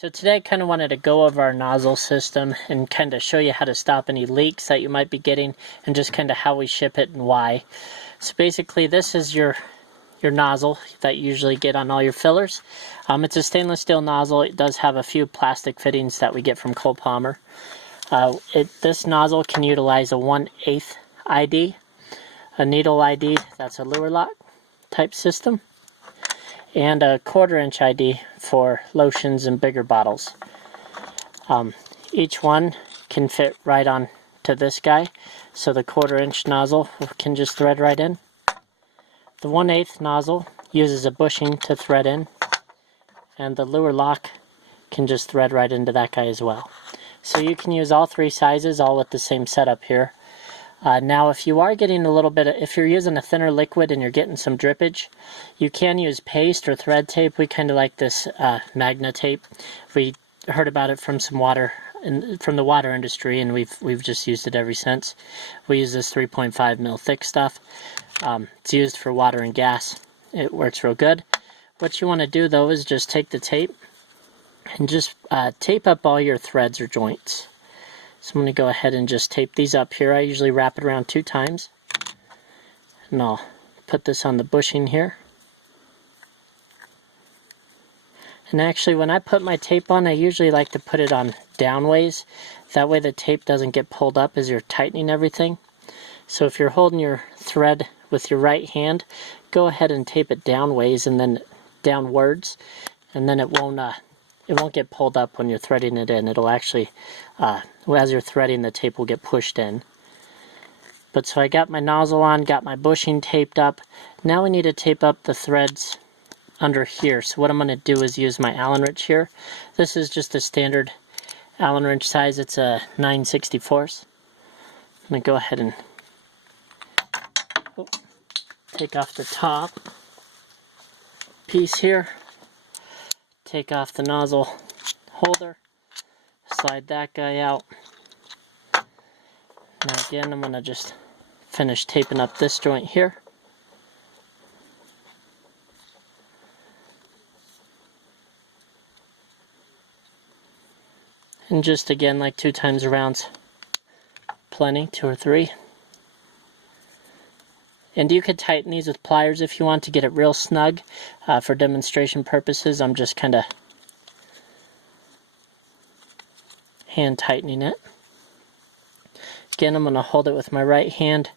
So today I kind of wanted to go over our nozzle system and kind of show you how to stop any leaks that you might be getting and just kind of how we ship it and why. So basically this is your nozzle that you usually get on all your fillers. It's a stainless steel nozzle. It does have a few plastic fittings that we get from Cole Palmer. This nozzle can utilize a 1/8 ID, a needle ID, that's a lure lock type system, and a 1/4 inch ID for lotions and bigger bottles. Each one can fit right on to this guy, so the 1/4 inch nozzle can just thread right in. The 1/8 nozzle uses a bushing to thread in, and the lure lock can just thread right into that guy as well. So you can use all three sizes, all with the same setup here. Now if you are getting a little bit if you're using a thinner liquid and you're getting some drippage, you can use paste or thread tape. We kind of like this Magna tape. We heard about it from from the water industry, and we've just used it ever since. We use this 3.5 mil thick stuff. It's used for water and gas. It works real good. What you want to do though is just take the tape and just tape up all your threads or joints. So I'm going to go ahead and just tape these up here. I usually wrap it around 2 times. And I'll put this on the bushing here. And actually when I put my tape on, I usually like to put it on downways. That way the tape doesn't get pulled up as you're tightening everything. So if you're holding your thread with your right hand, go ahead and tape it downways and then downwards. And then it won't get pulled up when you're threading it in. It'll actually, as you're threading, the tape will get pushed in. But so I got my nozzle on, got my bushing taped up. Now we need to tape up the threads under here. So what I'm going to do is use my Allen wrench here. This is just a standard Allen wrench size. It's a 9/64. I'm going to go ahead and take off the top piece here. Take off the nozzle holder, slide that guy out. Now again, I'm going to just finish taping up this joint here. And just again, like 2 times around, plenty, 2 or 3. And you could tighten these with pliers if you want to get it real snug. For demonstration purposes, I'm just kind of hand tightening it. Again, I'm going to hold it with my right hand,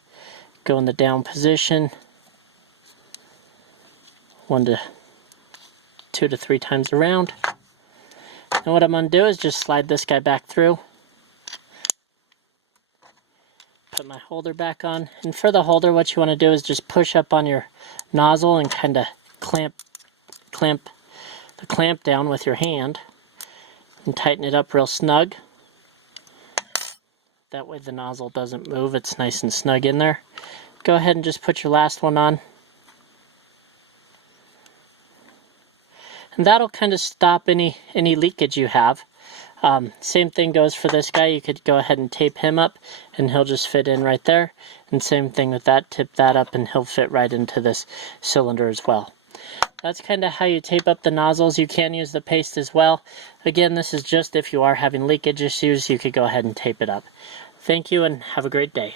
go in the down position, 2 to 3 times around. And what I'm going to do is just slide this guy back through. Put my holder back on, and for the holder what you want to do is just push up on your nozzle and kind of clamp the clamp down with your hand and tighten it up real snug. That way the nozzle doesn't move, it's nice and snug in there. Go ahead and just put your last one on. And that'll kind of stop any leakage you have. Same thing goes for this guy. You could go ahead and tape him up and he'll just fit in right there. And same thing with that, tip that up and he'll fit right into this cylinder as well. That's kind of how you tape up the nozzles. You can use the paste as well. Again, this is just if you are having leakage issues, you could go ahead and tape it up. Thank you and have a great day.